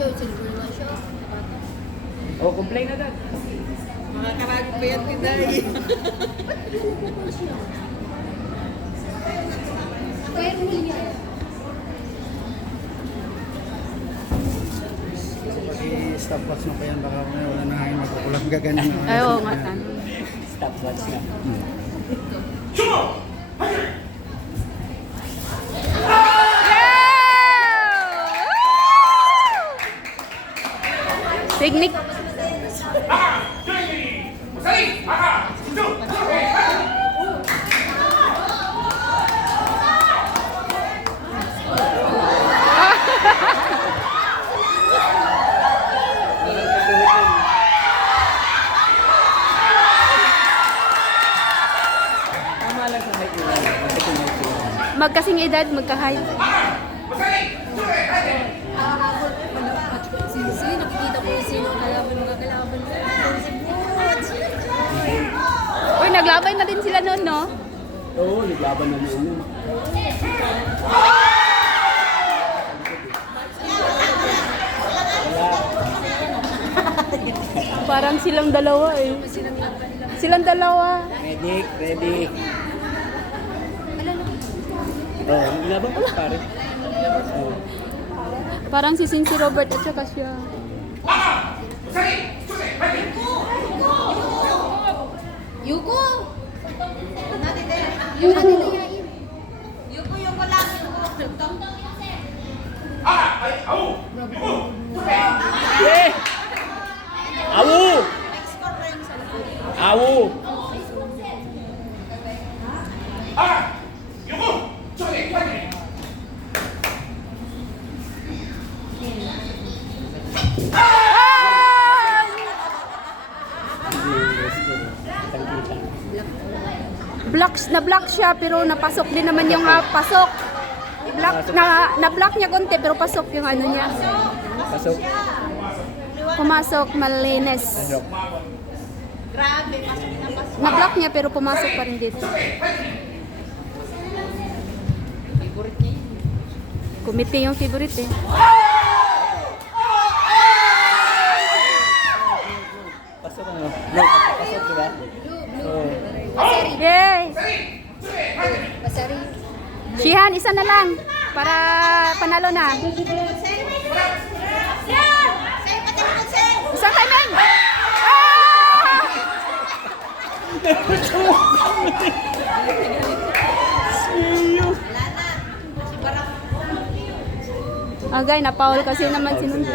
siya, silver na siya. Oh, complain na dad. Makakarago pa yan tinday. Kaya mo niya. Stop watch mo pa yan, baka wala na kayo magkukulang gaganyan. Ay, oo nga, tan. Stopwatch na. Picnic. Tama lang sa height nila. Magkasing edad, magka-height. Sisi, nakikita ko yung sino kalaban mga kalaban. Uy, naglabay na din sila noon, no? Oo, naglaban na noon. Parang silang dalawa eh. Silang dalawa. Medic, ready. Oh, naglaban pa pare. Oh. Parang si Robert at saka siya. Yuko! Yung natitayain. Yuko lang. Yeah! Awu! Awu! Na-block siya pero napasok din naman yung pasok. Na-block niya konti pero pasok yung ano niya. Pasok. Pumasok, malinis. Pasok. Grabe, pasok na pasok. Na-block niya pero pumasok pa rin dito. Favorite niya yun. Committee yung favorite eh. Pasok ano? Pasok diba? Oo. Yay! Pasari. Shihan, isa na lang para panalo na. Isang timing! Agay, na-foul kasi naman sinunod.